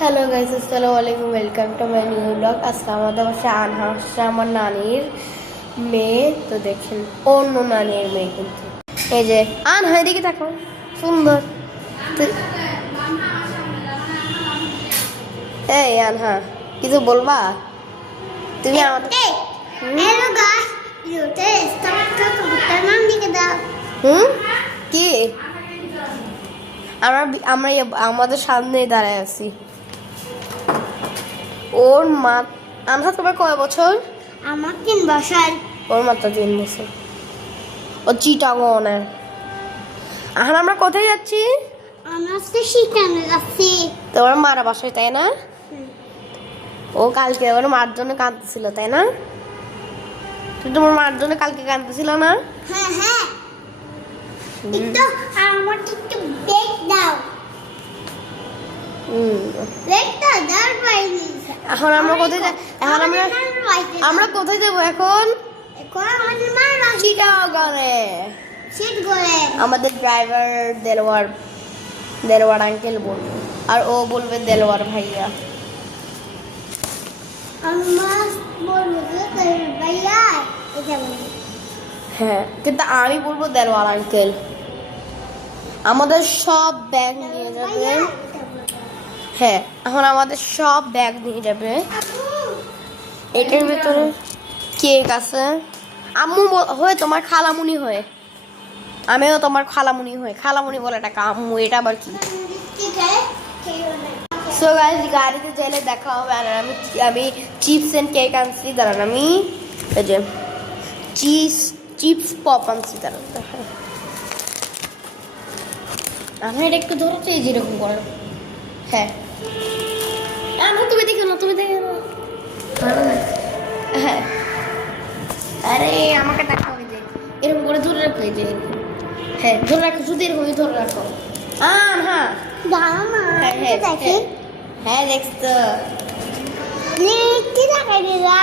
Hello guys, আসসালামু আলাইকুম। Welcome to my new blog. আজকে আমাদের বাসায় আনহা আসছে, আমার নানির মেয়ে। তো দেখেন, অন্য নানির মেয়ে কিন্তু। এই যে আনহা, এদিকে দেখো, সুন্দর। এই আনহা, কিছু বলবা তুমি আমাদের? কি আমরা আমরা আমাদের সামনেই দাঁড়ায় আছি। ওর মা আনহা, তোমার কয় বছর? আমার 3 বছর। ওর মাত্র 3 বছর। ও চিটাগনের। এখন আমরা কোথায় যাচ্ছি? আমরা তো সেখানে যাচ্ছি। তোমার মারা বাসায়, তাই না? ও কালকে ওর মার জন্য কাঁদতেছিল, তাই না? তুমি তোমার মার জন্য কালকে কাঁদতেছিল না? হ্যাঁ হ্যাঁ, একটু আমাকে একটু ব্রেক দাও। ব্রেকটা দাও পাইনি। এখন আমরা কোথায় যাব? এখন আমরা কোথায় যাব এখন? এখন আমাদের মার বাসা চিটাগনে। সিট করে আমাদের ড্রাইভার দেলোয়ার আঙ্কেল বলবে, আর ও বলবে দেলোয়ার ভাইয়া। আমরা বলবো যে ভাইয়া এটা বলবো। হ্যাঁ, কিন্তু আমি বলবো দেলোয়ার আঙ্কেল। আমাদের সব ব্যাগ নিয়ে যাবে। হ্যাঁ, এখন আমাদের সব ব্যাগ নিয়ে যাবে। এটার ভিতরে কেক আছে। আম্মু হয়ে তোমার খালামুনি হয়ে, আমিও তোমার খালামুনি হয়ে। খালামুনি বলে টাকা আম্মু, এটা আবার কি? সো গাইস, গাড়িতে চাইলে দেখা হবে। আর আমি চিপস এন্ড কেক আনছি। দাঁড়ান, আমি এই যে চিপস পপ আনছি। দাঁড়ান, আমি এটা একটু ধরতে এই যেরকম করো। হ্যাঁ, তুমি দেখো না, তুমি দেখো না। হ্যাঁ, আরে আমাকে দেখা হবে যে এরকম করে ধরে রাখো। এই যে হ্যাঁ, ধরে রাখো, শুধু এরকমই ধরে রাখো। হ্যাঁ দাঁড়াও না, হ্যাঁ হ্যাঁ দেখি। হ্যাঁ, দেখছো? কি দেখাই দিলা?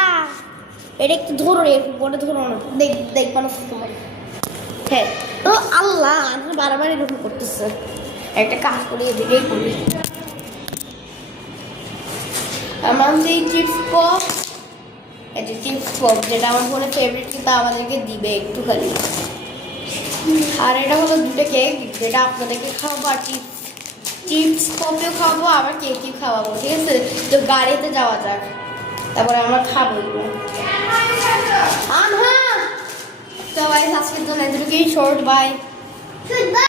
এটা একটু ধরো, এরকম করে ধরো না, দেখবা না তোমার। হ্যাঁ, ও আল্লাহ, আমি বারবার এরকম করতেছে। একটা কাজ করি, এদিকেই করি। আমার এই চিপস পপ, এই যে চিপস পপ, যেটা আমার ফোনে ফেভারিট, কিন্তু আমাদেরকে দিবে একটুখানি। আর এটা হলো 2টা কেক, যেটা আপনাদেরকে খাওয়াবো। আর চিপস পপেও খাওয়াবো, আবার কেকও খাওয়াবো, ঠিক আছে? তো গাড়িতে যাওয়া যাক, তারপরে আমরা খাবো। আনহা, তো গাইস, আজকের জন্য এতটুকুই। Short by.